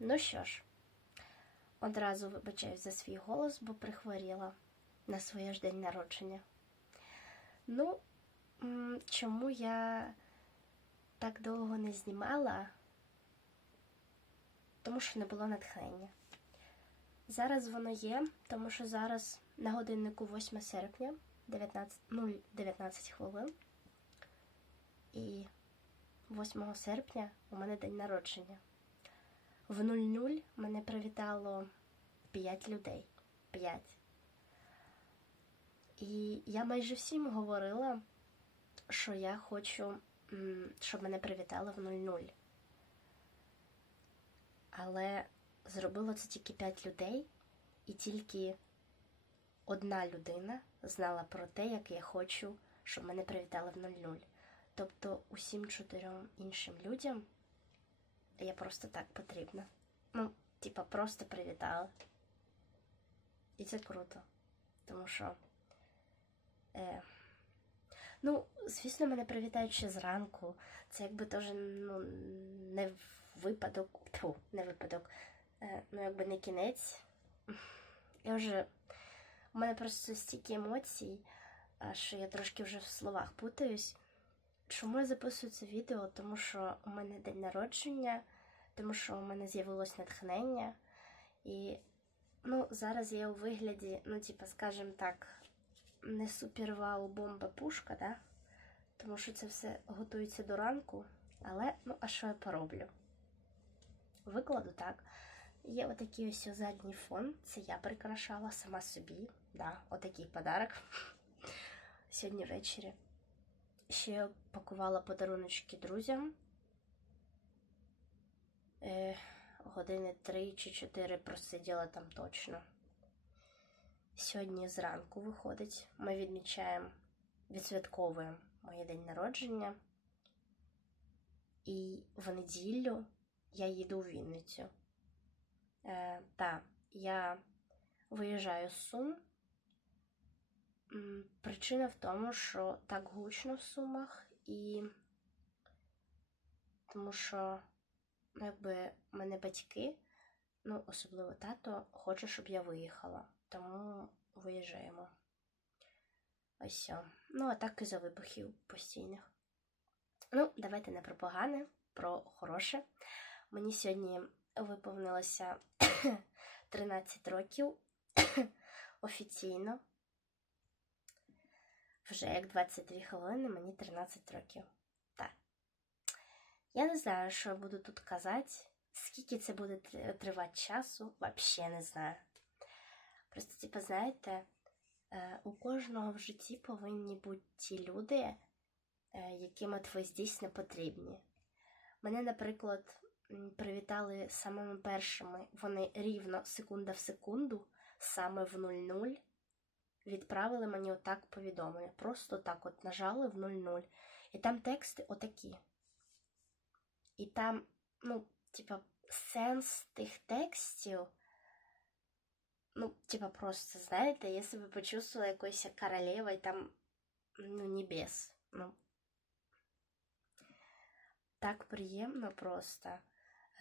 Ну що ж, одразу вибачаюсь за свій голос, бо прихворіла на своє ж день народження. Ну, чому я так довго не знімала? Тому що не було натхнення. Зараз воно є, тому що зараз на годиннику 8 серпня 19, 0,19 хвилин. І 8 серпня у мене день народження. В 00 мене привітало 5 людей. 5. І я майже всім говорила, що я хочу, щоб мене привітали в 00. Але зробило це тільки 5 людей, і тільки одна людина знала про те, як я хочу, щоб мене привітали в 00. Тобто усім чотирьом іншим людям я просто так потрібна. Ну, типа, просто привітала. І це круто. Тому що. Е, ну, звісно, мене привітають ще зранку. Це якби теж ну, не випадок. Тьфу, не випадок. Е, ну, якби не кінець. Я вже. У мене просто стільки емоцій, що я трошки вже в словах путаюсь. Чому я записую це відео? Тому що у мене день народження, тому що у мене з'явилось натхнення. І ну, зараз я у вигляді, ну, типа, скажімо так, не супер вау бомба пушка, да? Тому що це все готується до ранку. Але ну, а що я пороблю? Викладу так. Є отакий ось задній фон. Це я прикрашала сама собі. Да, отакий подарок. Сьогодні ввечері. Ще пакувала подаруночки друзям. Е, години три чи чотири просиділа там точно. Сьогодні зранку виходить. Ми відмічаємо, відсвятковуємо моє день народження. І в неділю я їду у Вінницю. Е, та, я виїжджаю з Сум. Причина в тому, що так гучно в Сумах, і тому що, ну, якби мене батьки, ну, особливо тато, хоче, щоб я виїхала. Тому виїжджаємо. Ось. все. Ну, а так і за вибухів постійних. Ну, давайте не про погане, про хороше. Мені сьогодні виповнилося 13 років офіційно. Вже як 22 хвилини, мені 13 років. Так. Я не знаю, що я буду тут казати. Скільки це буде тривати часу, взагалі не знаю. Просто, типу, знаєте, е, у кожного в житті повинні бути ті люди, е, яким от ви дійсно потрібні. Мене, наприклад, привітали самими першими, вони рівно секунда в секунду, саме в 00, відправили мені отак повідомлення. Просто так от нажали в 00. І там тексти отакі. І там, ну, типа, сенс тих текстів. Ну, типа, просто, знаєте, я себе почувствовала якоюсь королевою там, ну, небес. Ну, так приємно просто.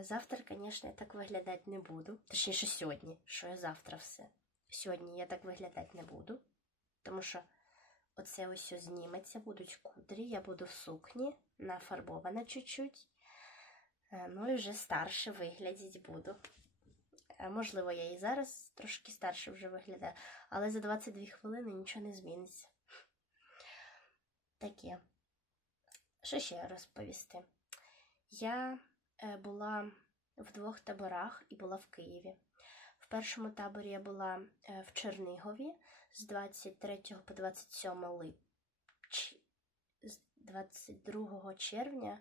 Завтра, звісно, я так виглядати не буду. Точніше, сьогодні, що я завтра все. Сьогодні я так виглядати не буду. Тому що оце ось зніметься, будуть кудрі, я буду в сукні, нафарбована чуть-чуть. Е, Ну і вже старше виглядіть буду. Е, Можливо, я і зараз трошки старше вже виглядаю, але за 22 хвилини нічого не зміниться. Таке. Що ще розповісти? Я е, була в двох таборах і була в Києві. В першому таборі я була е, в Чернигові з 23 по 27 лип... ч- з 22 червня,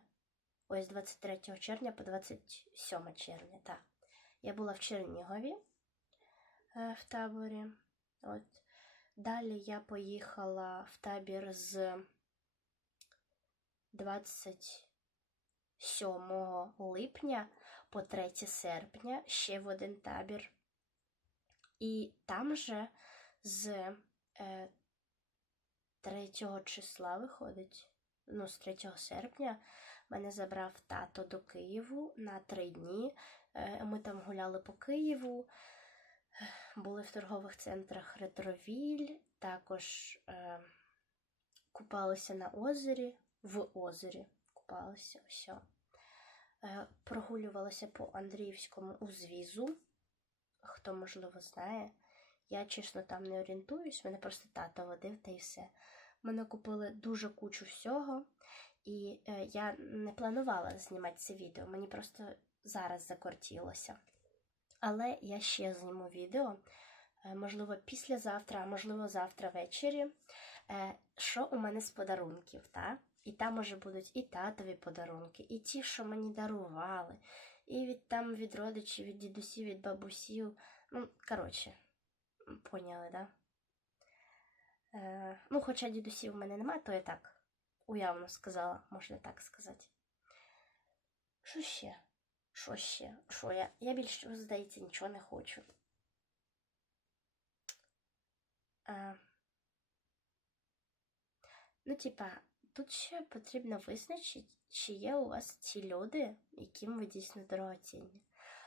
ой, з 23 червня по 27 червня, так. Я була в Чернігові е, в таборі. От. Далі я поїхала в табір з 27 липня по 3 серпня ще в один табір. І там же з е, 3 числа виходить, ну, з 3 серпня, мене забрав тато до Києву на три дні Е, Ми там гуляли по Києву, е, були в торгових центрах Ретровіль, також е, купалися на озері, в озері купалися, все. Е, Прогулювалася по Андріївському узвізу. Хто, можливо, знає. Я чесно там не орієнтуюсь, мене просто тато водив та й все. Мене купили дуже кучу всього, і е, я не планувала знімати це відео, мені просто зараз закортілося. Але я ще зніму відео, е, можливо, післязавтра, а можливо, завтра ввечері, е, що у мене з подарунків, та? І там може будуть і татові подарунки, і ті, що мені дарували, і від там від родичів, від дідусів, від бабусів. Ну, коротше, поняли, да? Е, ну, хоча дідусів в мене немає, то я так уявно сказала, можна так сказати. Що ще? Що ще? Що я? Я більше, здається, нічого не хочу. Е, ну, типа, тут ще потрібно визначити, чи є у вас ті люди, яким ви дійсно дорогоцінні.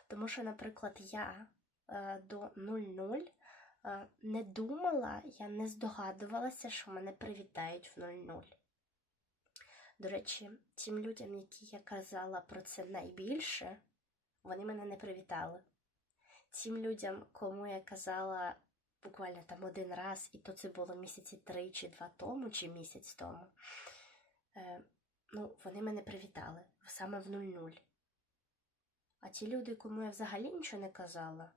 Тому що, наприклад, я е, до 0-0 е, не думала, я не здогадувалася, що мене привітають в 0-0. До речі, тим людям, які я казала про це найбільше, вони мене не привітали. Тим людям, кому я казала буквально там один раз, і то це було місяці три чи два тому, чи місяць тому, ну, вони мене привітали саме в 0-0. А ті люди, кому я взагалі нічого не казала,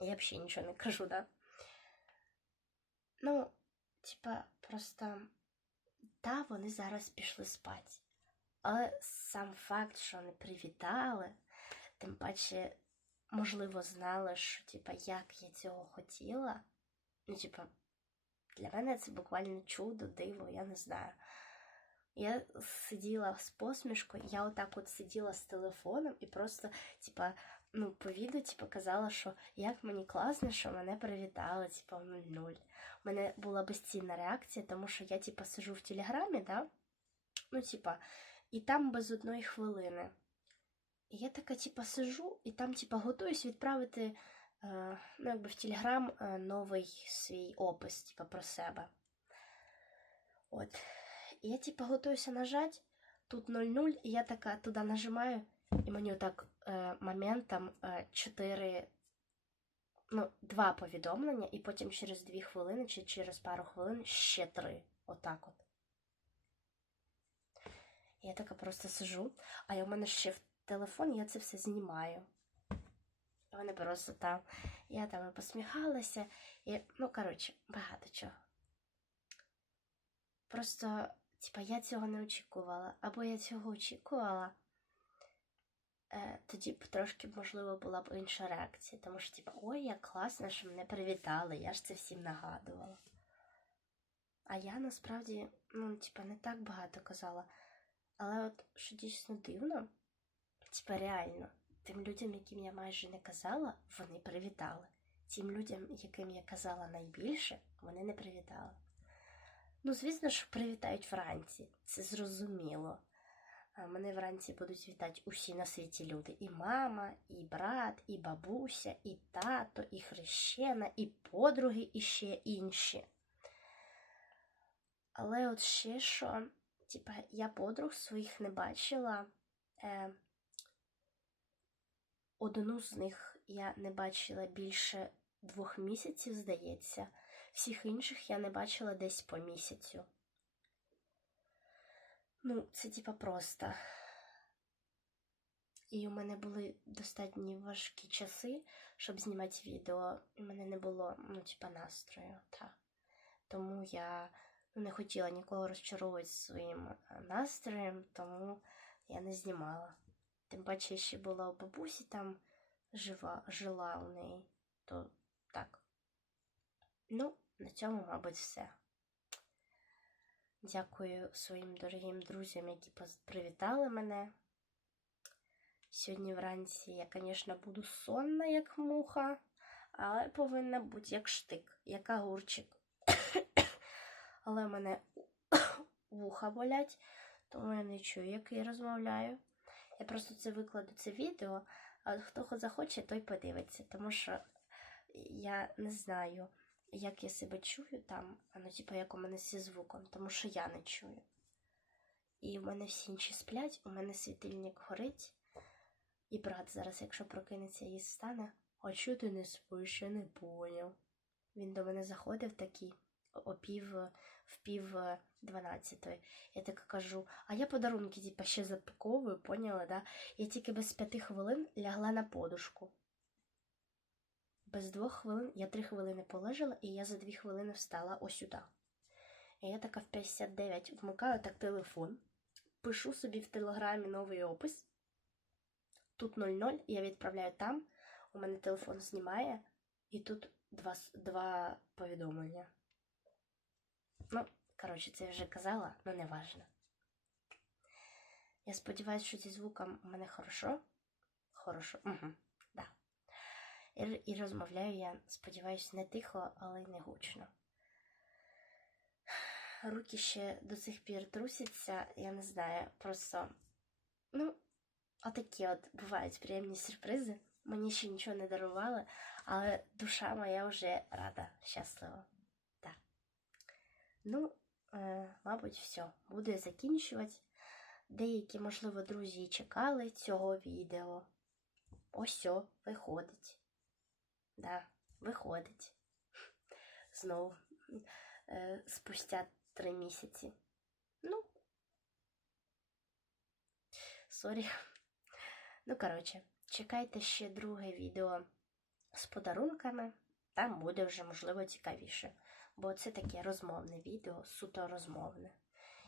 я взагалі нічого не кажу, да? Ну, типа, просто та вони зараз пішли спати. Але сам факт, що вони привітали, тим паче, можливо, знали, що типа, як я цього хотіла. Ну, типа, для мене це буквально чудо, диво, я не знаю. Я сиділа з посмішкою, я отак от сиділа з телефоном і просто, типа, ну, по відео, типа, казала, що як мені класно, що мене привітали, типа, в 0-0. У мене була безцінна реакція, тому що я, типа, сижу в телеграмі, да? Ну, типа, і там без одної хвилини. І я така, типа, сижу, і там, типа, готуюсь відправити, ну, якби в телеграм е, новий свій опис, типа, про себе. От. І я, типа, готуюся нажати, тут 0-0, і я така туди нажимаю, і мені отак е, моментом е, 4, ну, два повідомлення, і потім через 2 хвилини чи через пару хвилин ще три. Отак от. Я така просто сижу, а я в мене ще в телефоні я це все знімаю. Вони просто там. Я там і посміхалася, і, ну, коротше, багато чого. Просто, типа, я цього не очікувала, або я цього очікувала, е, тоді б трошки, можливо, була б інша реакція. Тому що, типа, ой, як класно, що мене привітали, я ж це всім нагадувала. А я насправді, ну, типа, не так багато казала. Але от що дійсно дивно, типа реально, тим людям, яким я майже не казала, вони привітали. Тим людям, яким я казала найбільше, вони не привітали. Ну, звісно, що привітають вранці, це зрозуміло. А Мене вранці будуть вітати усі на світі люди: і мама, і брат, і бабуся, і тато, і хрещена, і подруги, і ще інші. Але от ще що, типа, я подруг своїх не бачила. Е, одну з них я не бачила більше двох місяців, здається. Всіх інших я не бачила десь по місяцю. Ну, це типа просто. І у мене були достатньо важкі часи, щоб знімати відео. В мене не було, ну, типа, настрою. Та. Тому я не хотіла нікого розчаровувати своїм е, настроєм, тому я не знімала. Тим паче ще була у бабусі там жива, жила у неї, то так. Ну, на цьому, мабуть, все. Дякую своїм дорогим друзям, які привітали мене. Сьогодні вранці я, звісно, буду сонна, як муха, але повинна бути як штик, як огурчик. але мене вуха болять, тому я не чую, як я розмовляю. Я просто це викладу це відео, а хто захоче, той подивиться, тому що я не знаю, як я себе чую там, ну, типу, як у мене зі звуком, тому що я не чую. І в мене всі інші сплять, у мене світильник горить. І брат зараз, якщо прокинеться і стане, а чого ти не спиш, я не поняв. Він до мене заходив такий о пів в пів дванадцятої. Я так кажу, а я подарунки типа, ще запаковую, поняла, да? Я тільки без п'яти хвилин лягла на подушку. Без двох хвилин я три хвилини полежала, і я за дві хвилини встала ось сюди. І я така в 59 вмикаю так телефон, пишу собі в телеграмі новий опис. Тут 00, я відправляю там. У мене телефон знімає, і тут два, два повідомлення. Ну, коротше, це я вже казала, але не важно. Я сподіваюся, що зі звуком у мене хорошо. Хорошо. Угу. Да. І, і розмовляю я, сподіваюся, не тихо, але й не гучно. Руки ще до сих пір трусяться, я не знаю, просто. Ну, отакі от бувають приємні сюрпризи. Мені ще нічого не дарували, але душа моя вже рада, щаслива. Ну, е, мабуть, все. Буду я закінчувати. Деякі, можливо, друзі чекали цього відео. Ось о, виходить. Да, виходить. Знову. Е, спустя три місяці. Ну. Сорі. Ну, коротше, чекайте ще друге відео з подарунками. Там буде вже, можливо, цікавіше. Бо це таке розмовне відео, суто розмовне.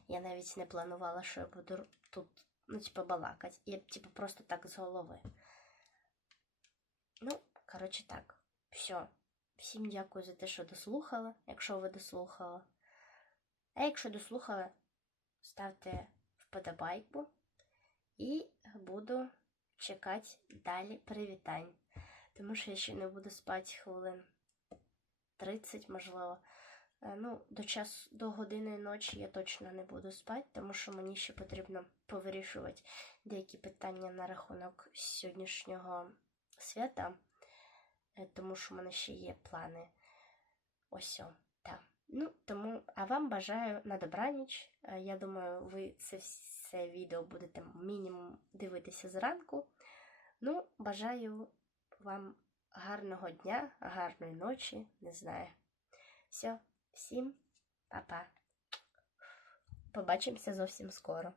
Я навіть не планувала, що я буду тут, ну, типу, балакати. Я, типу, просто так з голови. Ну, коротше, так. Все. Всім дякую за те, що дослухали, якщо ви дослухали. А якщо дослухали, ставте вподобайку і буду чекати далі привітань. Тому що я ще не буду спати хвилин 30, можливо. Е, Ну, до часу до години ночі я точно не буду спати, тому що мені ще потрібно повирішувати деякі питання на рахунок сьогоднішнього свята, Е, тому що в мене ще є плани. Ось так. Ну, тому, а вам бажаю на добраніч. Е, Я думаю, ви це все відео будете мінімум дивитися зранку. Ну, бажаю вам гарного дня, гарної ночі, не знаю. Все, всім па-па. Побачимося зовсім скоро.